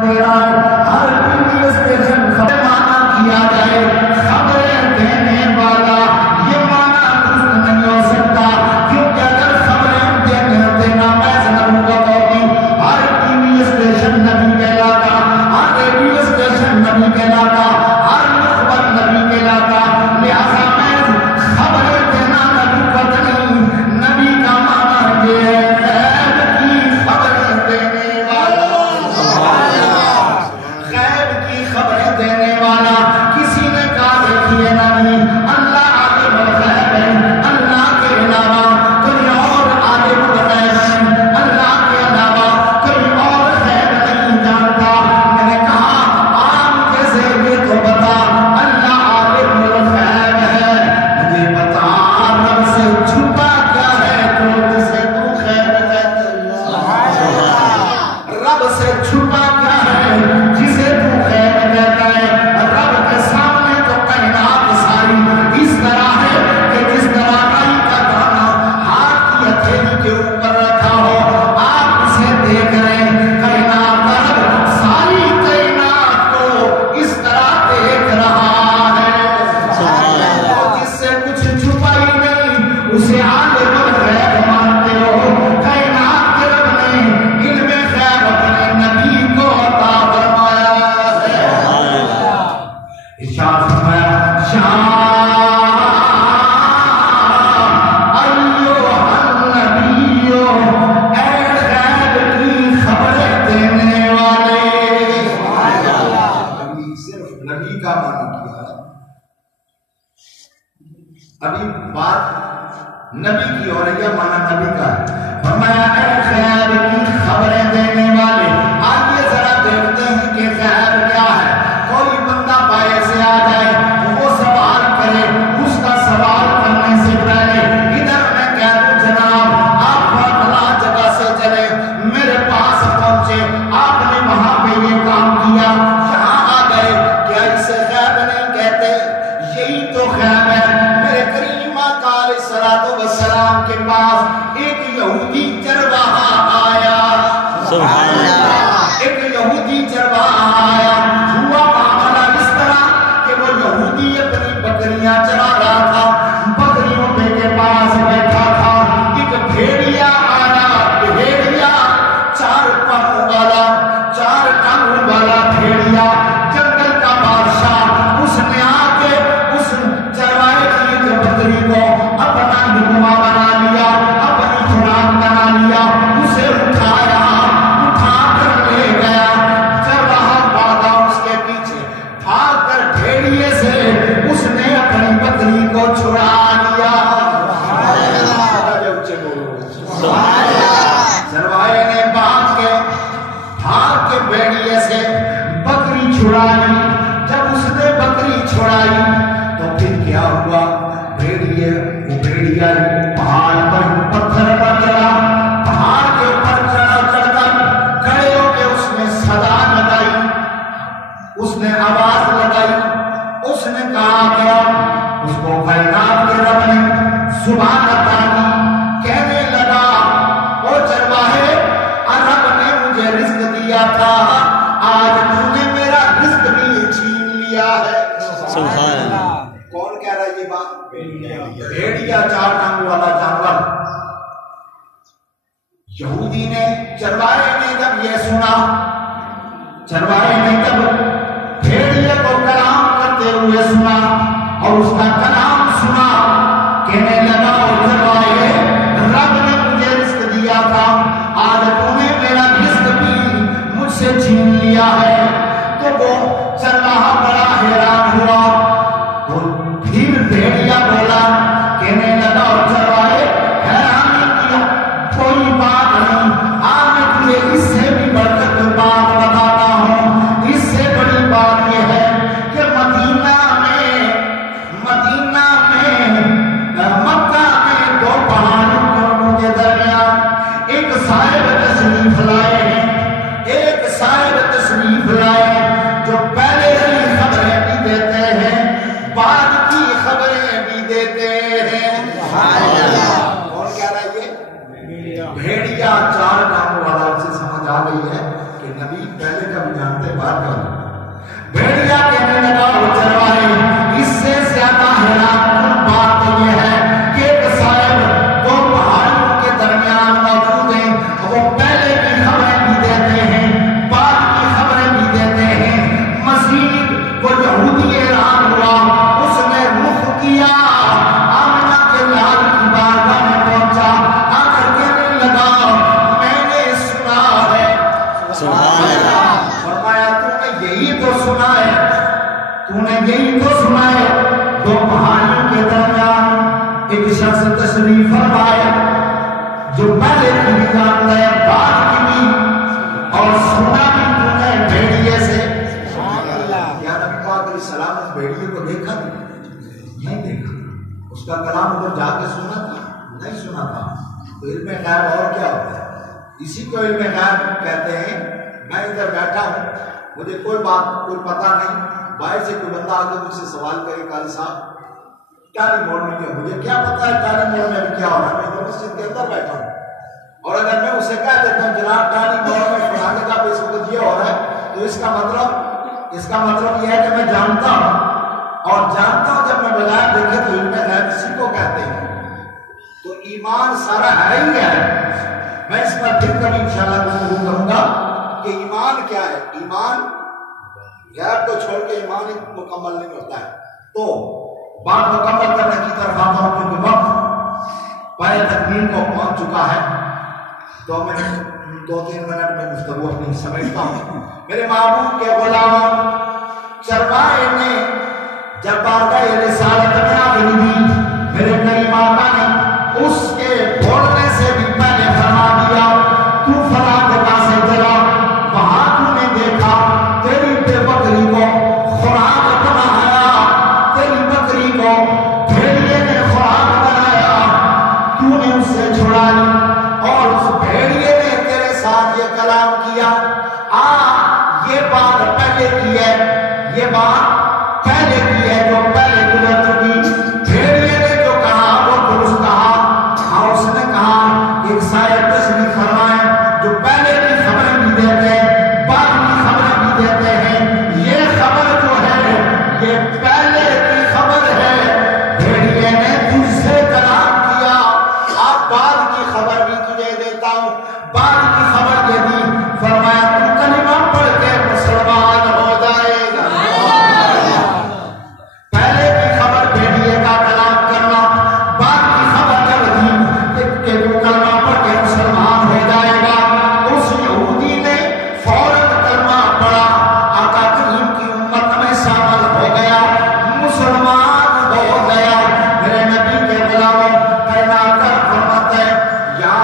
ہر T V station مانا کیا جائے خبریں دینے والا، یہ مانا درست نہیں ہو سکتا، کیونکہ اگر خبریں دینا محض نبوت ہوگی، ہر ٹی وی اسٹیشن نبی کہلاتا، ہر ریڈیو اسٹیشن نبی کہلاتا، ہر مخبر نبی کہلاتا، لہذا محض خبریں دینا نبوت نہیں، نبی کا مانا یہ ہے غیب کی خبریں دینے والا، غیب کی خبریں دینے والا۔ کسی نے کہا دیکھیے نبی اللہ عالم الغیب ہے، اللہ کے علاوہ کوئی اور عالم الغیب ہے، اللہ کے علاوہ کوئی اور غیب نہیں جانتا۔ میں نے کہا آپ جیسے یہ تو بتا اللہ عالم الغیب ہے، مجھے بتا رب سے چھپا کیا ہے جو جسے تو خیر کہتا ہے، رب سے چھپا کیا ہے جسے تو خیر کہتا ہے۔ رب کے سامنے تو کائنات ساری اس طرح ہے کہ جس طرح رائی کا دانہ ہاتھ کی ہتھیلی کے اوپر رکھا ہو، آپ اسے دیکھ رہے ہیں۔ کائنات رب ساری کائنات کو اس طرح دیکھ رہا ہے، جس سے کچھ چھپا ہی نہیں، اسے عالم الغیب مانتے ہو۔ کائنات کے رب نے علم غیب اپنے نبی کو عطا فرمایا ہے۔ ارشاد فرمایا یا ایھا النبی، اے غیب کی خبریں دینے والے۔ صرف نبی کا معنی کیا ہے، ابھی بات نبی کی ہو رہی ہے، معنی نبی کا ہے۔ فرمایا اے غیب کی خبریں دینے والے۔ آئیے ذرا دیکھتے ہیں کہ غیب کیا ہے۔ کوئی بندہ بائیں سے آ جائے، وہ سوال کرے، اس کا سوال کرنے سے پہلے ادھر میں کہہ دوں جناب آپ فلاں جگہ سے چلے، میرے پاس پہنچے، آپ نے وہاں پہ یہ کام کیا، یہاں آ گئے، کیا اسے غیب نہیں کہتے؟ یہی تو غیب ہے۔ میرے کریم آقا علیہ السلام کے پاس ایک یہودی چرواہا آیا، سبحان اللہ، ایک یہودی چرواہا آیا۔ ہوا معاملہ اس طرح کہ وہ یہودی اپنی بکریاں چرا رہا تھا، بکریوں کے پاس بیٹھا تھا، ایک بھیڑیا آیا، بھیڑیا چار پاؤں والا، چار ٹانگوں والا بھیڑیا، جنگل کا بادشاہ، اس نے آ کے اس چرواہے کی ایک بکری کو اپنا نگما بنا لیا، اپنی خوراک بنا لیا، اسے اٹھایا، اٹھا کر لے گیا۔ چرواہا بھاگا اس کے پیچھے، بھاگ کر بھیڑیے سے اس نے اپنی بکری کو چھڑا لیا۔ چرواہے نے بھاگ کے بھیڑیے سے بکری چھڑا لی۔ جب اس نے بکری چھڑائی تو پھر کیا ہوا؟ بھیڑیا پہاڑ پر پتھر پر چڑھا، پہاڑ کے اوپر چڑھ کر کھڑے ہو کے اس نے صدا لگائی، اس نے آواز لگائی، اس نے کہا کیا؟ اس کو کائنات کے رب نے زبان عطا کی، کہنے لگا او چرواہے، رب نے مجھے رزق دیا تھا، آج تو نے میرا رزق بھی چھین لیا ہے۔ سبحان اللہ۔ کون کہہ رہا ہے یہ بات؟ بھیڑیا، چار ٹانگوں والا جانور۔ یہودی نے، چرواہے نے جب یہ سنا، چرواہے نے جب بھیڑیا کو کلام کرتے ہوئے سنا اور اس کا کلام سنا، کہنے لگا او چرواہے، رب نے مجھے رزق دیا تھا، آج تو نے میرا رزق بھی مجھ سے چھین لیا ہے۔ تو وہ چرواہا بڑا حیران ہوا، تو پھر بھیڑیا بولا، کہنے لگا اور چرواہے حیرانی کیا، کوئی بات نہیں، آج میں تجھے اس سے بھی بڑھ کر بات بتاتا ہوں۔ اس سے بڑی بات یہ ہے کہ مدینہ میں مکہ میں دو پہاڑوں کے درمیان ایک صاحب تشریف لائے ہیں، ایک صاحب تشریف جانتے بات کرو. بھیڑیا کہنے لگا وہ چرواہے اس سے زیادہ حیران کن بات یہ ہے کہ ایک صاحب دو پہاڑوں کے درمیان موجود ہیں. وہ پہلے کی خبریں بھی دیتے ہیں, بعد کی خبریں بھی دیتے ہیں. مزید وہ یہودی ایران ہوا, اس نے رخ کیا آمنہ کے لال کی بارگاہ میں پہنچا, آ کر کہنے لگا میں نے سنا ہے. سبحان اللہ. فرمایا تو نے یہی تو سنا ہے, تو نے یہی تو سنا ہے. دو پہاڑیوں کے درمیان ایک شخص تشریف فرمائے جو پہلے کی بھی جانتا ہے, بعد کی بھی, اور سنا بھی تو نے بھیڑیے سے. یا نبی پاک علیہ السلام اس بھیڑیے کو دیکھا نہیں دیکھا, اس کا کلام ادھر جا کے سنا تھا نہیں سنا تھا. تو علم غیب اور کیا ہوتا ہے, اسی کو علم غیب کہتے ہیں. میں ادھر بیٹھا ہوں, مجھے کوئی بات کوئی پتہ نہیں, باہر سے کوئی بندہ آ کے مجھ سے سوال کرے قاضی صاحب ٹالی موڑ میں کیا, مجھے کیا پتا ہے ٹالی موڑ میں کیا ہو رہا ہے, میں تو مسجد کے اندر بیٹھا ہوں. اور اگر میں اسے کہہ دیتا ہوں جناب ٹالی موڑ میں فلاں جگہ پہ اس وقت یہ ہو رہا ہے, تو اس کا مطلب یہ ہے کہ میں جانتا ہوں, اور جانتا ہوں جب میں بغیر دیکھے تو علم غیب اسی کو کہتے ہیں. تو ایمان سارا ہے ہی ہے. میں اس پر پھر کبھی انشاءاللہ گفتگو کروں گا کہ ایمان کیا ہے. ایمان غیب کو چھوڑ کے ایمان مکمل نہیں ہوتا ہے. تو بات مکمل کرنے کی طرف آتا ہوں کیونکہ وقت پائے تکمیل کو پہنچ چکا ہے. 2-3 منٹ میں گفتگو اپنی سمیٹتا ہوں. میرے محبوب کے غلام چرواہے نے جب بارگاہ رسالت میں حاضری دی, میرے کریم آقا نے اس کے بولنے سے بھی پہلے فرما دیا تو فلاں جگہ سے چلا, وہاں تو نے دیکھا تیری بے بکری کو خوراک بنایا, تیری بکری کو بھیڑیے نے خوراک بنایا, تو نے اس سے چھڑا لی اور اس بھیڑیے نے تیرے ساتھ یہ کلام کیا. یہ بات پہلے کی ہے, یہ بات پہلے کی ہے جو پہلے گزر چکی. بھیڑیے نے جو کہا وہ درست کہا. ہاں اس نے کہا ایک صاحب تشریف فرمائے جو پہلے کی خبریں بھی دیتے ہیں, بعد کی خبریں بھی دیتے ہیں. یہ خبر جو ہے یہ پہلے کی خبر ہے. بھیڑیے نے تجھ سے کلام کیا, اب بعد کی خبر بھی تجھے دیتا ہوں. بعد کی خبر یہ دی, فرمایا تو کلمہ پڑھ کے مسلمان ہو جائے گا. پہلے کی خبر بھیڑیے کا کلام کرنا, بعد کی خبر کر دی کہ تو کلمہ پڑھ کے مسلمان ہو جائے گا. اس یہودی نے فوراً کلمہ پڑھا, آقا کریم کی امت میں شامل ہو گیا, مسلمان ہو گیا. میرے نبی کے غلام کائنات کا فرماتا ہے یا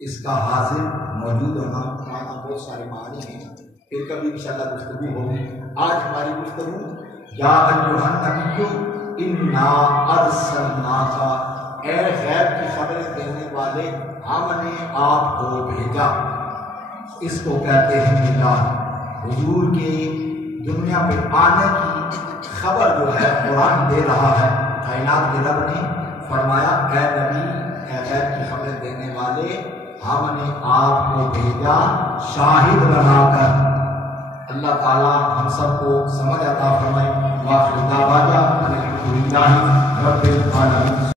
اس کا حاضر موجود ہونا مانا بہت سارے معنی ہیں. پھر کبھی انشاءاللہ گفتگو ہوگی. آج ہماری گفتگو یا ایھا النبی انا ارسلناک, اے غیب کی خبریں دینے والے ہم نے آپ کو بھیجا. اس کو کہتے ہیں میلاد. حضور کے دنیا پہ آنے کی خبر جو ہے قرآن دے رہا ہے. کائنات کے رب نے فرمایا اے نبی, اے غیب کی خبریں دینے والے ہم نے آپ کو بھیجا شاہد بنا کر. اللہ تعالیٰ ہم سب کو سمجھ عطا فرمائے. واخر دعوانا الحمدللہ رب العالمین.